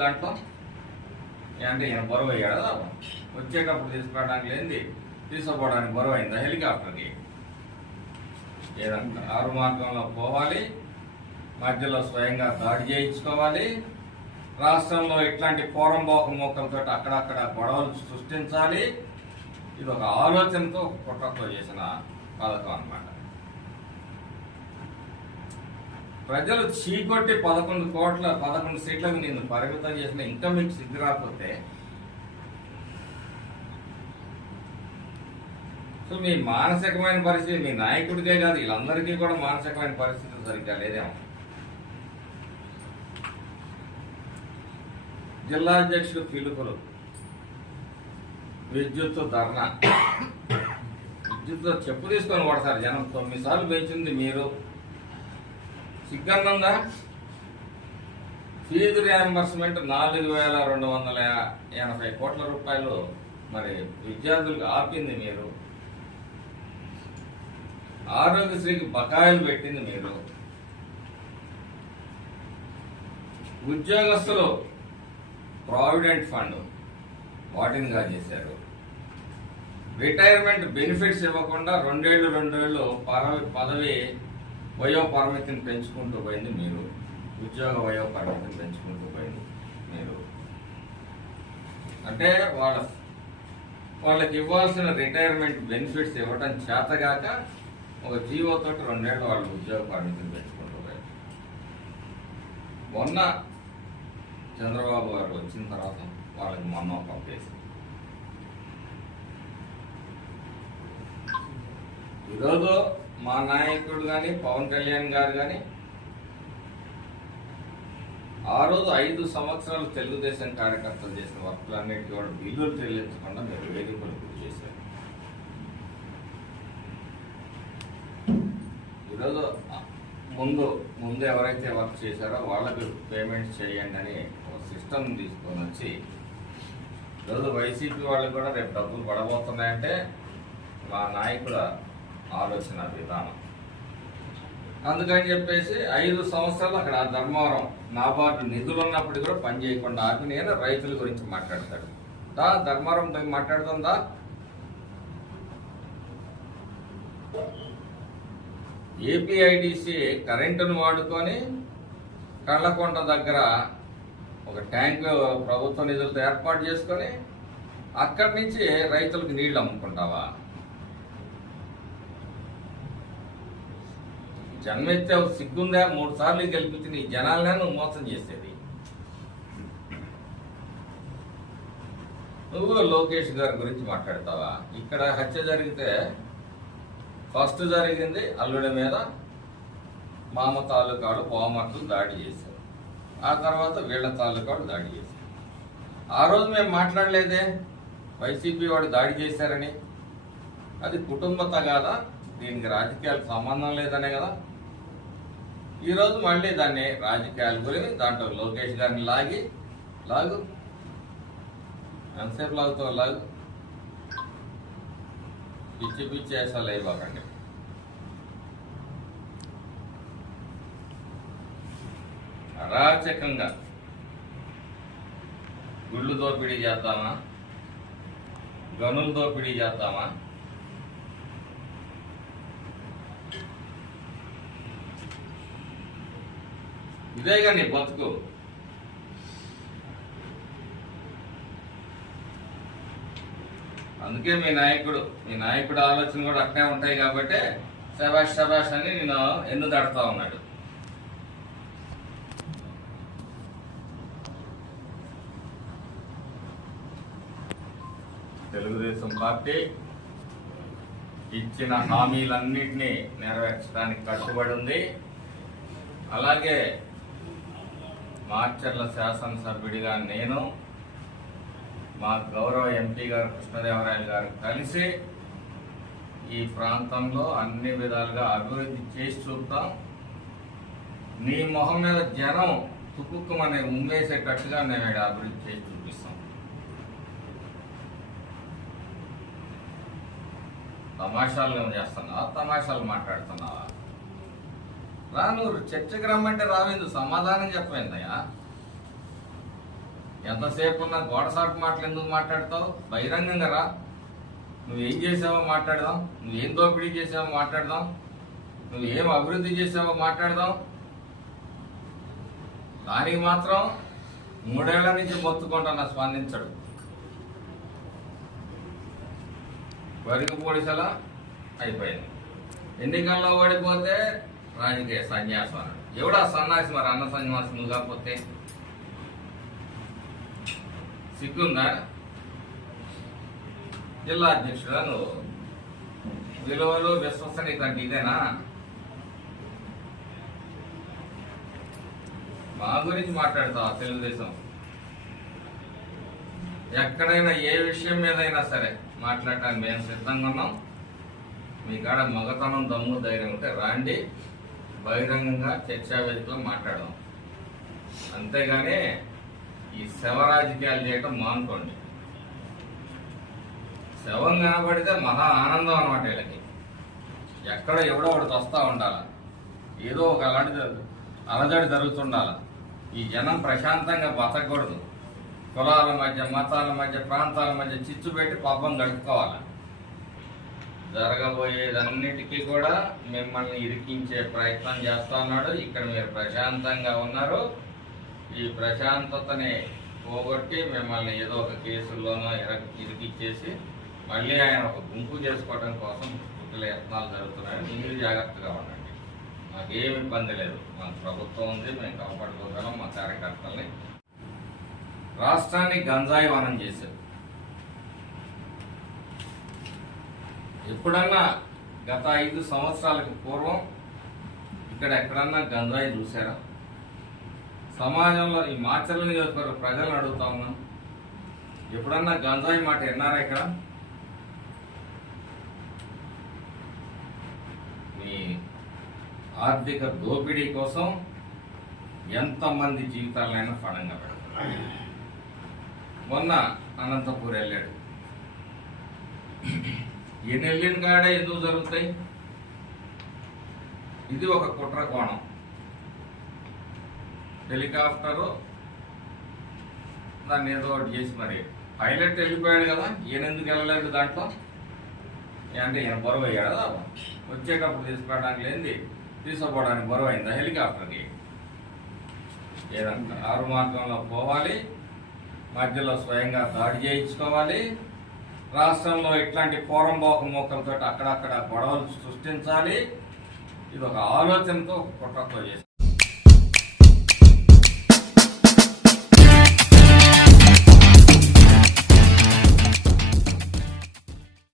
దాంట్లో? అంటే ఈయన బరువు అయ్యాడు వచ్చేటప్పుడు తీసుకురావడానికి లేనిది తీసుకుపోవడానికి బరువు అయిందా హెలికాప్టర్కి? ఏదంటే ఆరు మార్గంలో పోవాలి మధ్యలో స్వయంగా దాడి చేయించుకోవాలి రాష్ట్రంలో ఇట్లాంటి పోరంబోక మోకలతో అక్కడక్కడ గొడవలు సృష్టించాలి ఇది ఒక ఆలోచనతో ఒక కుట్రతో చేసిన పథకం అన్నమాట. ప్రజలు చీకొట్టి పదకొండు కోట్ల పదకొండు సీట్లకు నేను పరిమితం చేసిన ఇంకా మీకు సిద్ధి రాకపోతే సో మీ మానసికమైన పరిస్థితి మీ నాయకుడికే కాదు వీళ్ళందరికీ కూడా మానసికమైన పరిస్థితి సరిగ్గా లేదేమో. జిల్లా అధ్యక్షుడు పిలుపులు. విద్యుత్ ధర్నా. విద్యుత్ చెప్పు తీసుకొని కొడతారు జనం తొమ్మిది సార్లు పెంచింది మీరు. సిగ్గన్నంగా ఫీజు రియంబర్స్మెంట్ నాలుగు వేల రెండు వందల ఎనభై కోట్ల రూపాయలు. మరి విద్యార్థులకు ఆపింది మీరు. ఆరోగ్యశ్రీకి బకాయిలు పెట్టింది మీరు. ఉద్యోగస్తులు ప్రావిడెంట్ ఫండ్ వాటినిగా చేశారు. రిటైర్మెంట్ బెనిఫిట్స్ ఇవ్వకుండా రెండేళ్ళు రెండేళ్ళు పదవి పదవి వయోపరిమితిని పెంచుకుంటూ పోయింది మీరు. ఉద్యోగ వయో పరిమితిని పెంచుకుంటూ పోయింది మీరు. అంటే వాళ్ళ వాళ్ళకి ఇవ్వాల్సిన రిటైర్మెంట్ బెనిఫిట్స్ ఇవ్వటం చేతగాక ఒక జీవో తోటి రెండేళ్ళు వాళ్ళ ఉద్యోగ పరిమితిని పెంచుకుంటూ పోయారు. మొన్న చంద్రబాబు గారు వచ్చిన తర్వాత వాళ్ళకి మొన్న పంపేసి ఈరోజు మా నాయకుడు కానీ పవన్ కళ్యాణ్ గారు కానీ ఆ రోజు ఐదు సంవత్సరాలు తెలుగుదేశం కార్యకర్తలు చేసిన వర్కులన్నిటికీ కూడా బిల్లులు చెల్లించకుండా మీరు వేదికలు గురి చేశారు ఈరోజు ముందు ముందు ఎవరైతే వర్క్ చేశారో వాళ్ళకి పేమెంట్ చేయండి అని ఒక సిస్టమ్ తీసుకొని వచ్చి ఈరోజు వైసీపీ వాళ్ళు కూడా రేపు డబ్బులు పడబోతున్నాయంటే మా నాయకుల ఆలోచన విధానం. అందుకని చెప్పేసి ఐదు సంవత్సరాలు అక్కడ ఆ ధర్మవరం నాబార్డు నిధులు ఉన్నప్పుడు కూడా పని చేయకుండా ఆపి నేను రైతుల గురించి మాట్లాడతాడు. దా ధర్మవరం పోయి మాట్లాడుతుందా ఏపీఐడిసి కరెంటును వాడుకొని కళ్ళకొండ దగ్గర ఒక ట్యాంక్ ప్రభుత్వ నిధులతో ఏర్పాటు చేసుకొని అక్కడి నుంచి రైతులకు నీళ్ళు అమ్ముకుంటావా? జన్మెత్తే సిగ్గుందా? మూడు సార్లు గెలిపితే నీ జనాలనే నువ్వు మోసం చేసేది. నువ్వు లోకేష్ గారి గురించి మాట్లాడతావా? ఇక్కడ హత్య జరిగితే ఫస్ట్ జరిగింది అల్లుడి మీద మామ తాలూకాడు బామర్లు దాడి చేశారు. ఆ తర్వాత వీళ్ళ తాలూకాడు దాడి చేశారు. ఆ రోజు మేము మాట్లాడలేదే? వైసీపీ వాడు దాడి చేశారని. అది కుటుంబ తగాదా? దీనికి రాజకీయాలకు సంబంధం లేదనే కదా. ఈరోజు మళ్ళీ దాన్ని రాజకీయాల గురించి దాంట్లో లోకేష్ గారిని లాగి లాగు. ఎంతసేపు లాగుతావు లాగు. పిచ్చి పిచ్చి వేసాలు అయిపోకండి అరాచకంగా గుళ్ళు దోపిడీ చేద్దామా? గనులు దోపిడీ చేద్దామా? ఇదే కానీ బతుకు. అందుకే మీ నాయకుడు మీ నాయకుడు ఆలోచన కూడా అట్నే ఉంటాయి కాబట్టి శబాష్ శబాష్ అని నేను ఎన్ను తడతా ఉన్నాడు. తెలుగుదేశం పార్టీ ఇచ్చిన హామీలన్నింటినీ నెరవేర్చడానికి కట్టుబడి ఉంది. అలాగే మార్చర్ల శాసనసభ్యుడిగా నేను మా గౌరవ ఎంపీ గారు కృష్ణదేవరాయలు గారు కలిసి ఈ ప్రాంతంలో అన్ని విధాలుగా అభివృద్ధి చేసి చూద్దాం. నీ మొహం మీద జనం తుకుక్కుమని ఉమ్మేసేటట్టుగా మేము ఇక్కడ అభివృద్ధి చేసి చూపిస్తాం. తమాషాలు చేస్తున్నావా? తమాషాలు మాట్లాడుతున్నావా? రా నువ్వు చర్చకి రమ్మంటే రావేందు సమాధానం చెప్పేందయ్యా ఎంతసేపు ఉన్న గోడ సాటు మాటలు ఎందుకు మాట్లాడతావు? బహిరంగంగా రా. నువ్వేం చేసావో మాట్లాడదాం. నువ్వేం దోపిడీ చేసావో మాట్లాడదాం. నువ్వేం అభివృద్ధి చేసావో మాట్లాడదాం. దానికి మాత్రం మూడేళ్ళ నుంచి మొత్తుకుంటున్నా స్పందించడు. వరికి పొడిసలా అయిపోయింది. ఎన్నికల్లో ఓడిపోతే రాజకీయ సన్యాసం. అన్నాడు ఎవడా సన్యాసి మరి అన్న సన్యాసం నువ్వు కాకపోతే? సిగ్గుందా? జిల్లా అధ్యక్షుడా నువ్వు? విలువలు విశ్వసనీయత అంటే ఇదేనా? మా గురించి మాట్లాడతావా తెలుగుదేశం? ఎక్కడైనా ఏ విషయం మీదైనా సరే మాట్లాడటానికి మేము సిద్ధంగా ఉన్నాం. మీ కాడ మగతనం దమ్ము ధైర్యం ఉంటే రాండి. బహిరంగంగా చర్చా వేదికలో మాట్లాడదాం. అంతేగాని ఈ శవ రాజకీయాలు చేయటం మానుకోండి. శవం కనబడితే మహా ఆనందం అనమాట వీళ్ళకి. ఎక్కడ ఎవడో ఒకటి వస్తా ఉండాల. ఏదో ఒక అలాంటి అలజడి జరుగుతుండాల. ఈ జనం ప్రశాంతంగా బతకూడదు. కులాల మధ్య మతాల మధ్య ప్రాంతాల మధ్య చిచ్చు పెట్టి పాపం గడుపుకోవాలి. జరగబోయేదన్నిటికీ కూడా మిమ్మల్ని ఇరికించే ప్రయత్నం చేస్తా ఉన్నాడు. ఇక్కడ మీరు ప్రశాంతంగా ఉన్నారు. ఈ ప్రశాంతతని పోగొట్టి మిమ్మల్ని ఏదో ఒక కేసుల్లోనో ఇర- ఇరికిచ్చేసి మళ్ళీ ఆయన ఒక గుంపు చేసుకోవడం కోసం కుట్ల యత్నాలు జరుగుతున్నాయి మీరు జాగ్రత్తగా ఉండండి. మాకేం ఇబ్బంది లేదు. మా ప్రభుత్వం ఉంది మేము కాపాడుకోగలం మా కార్యకర్తల్ని. రాష్ట్రాన్ని గంజాయి వనం చేశారు. ఎప్పుడన్నా గత ఐదు సంవత్సరాలకు పూర్వం ఇక్కడ ఎక్కడన్నా గంజాయి చూసారా సమాజంలో ఈ మాచర్ల నియోజకవర్గ ప్రజలను అడుగుతా ఉన్నాను ఎప్పుడన్నా గంజాయి మాట విన్నారా ఇక్కడ? మీ ఆర్థిక దోపిడీ కోసం ఎంతమంది జీవితాలైనా పణంగా పెడతారు మొన్న అనంతపూర్ వెళ్ళాడు. ఎన్ని వెళ్ళిన కాడే ఎందుకు జరుగుతాయి? ఇది ఒక కుట్ర కోణం. హెలికాప్టరు దాన్ని ఏదో ఒకటి చేసి మరి. పైలట్ వెళ్ళిపోయాడు కదా ఈయన ఎందుకు వెళ్ళలేదు దాంట్లో? అంటే ఈయన బరువు అయ్యాడు కదా వచ్చేటప్పుడు తీసుకోవడానికి లేనిది తీసుకుపోవడానికి బరువు అయిందా హెలికాప్టర్కి? ఏదంటే ఆరు మార్గంలో పోవాలి మధ్యలో స్వయంగా దాడి చేయించుకోవాలి రాష్ట్రంలో ఇట్లాంటి పోరంబోక మోకలతో అక్కడక్కడ గొడవలు సృష్టించాలి. ఇది ఒక ఆలోచనతో ఒక కుట్రతో చేసి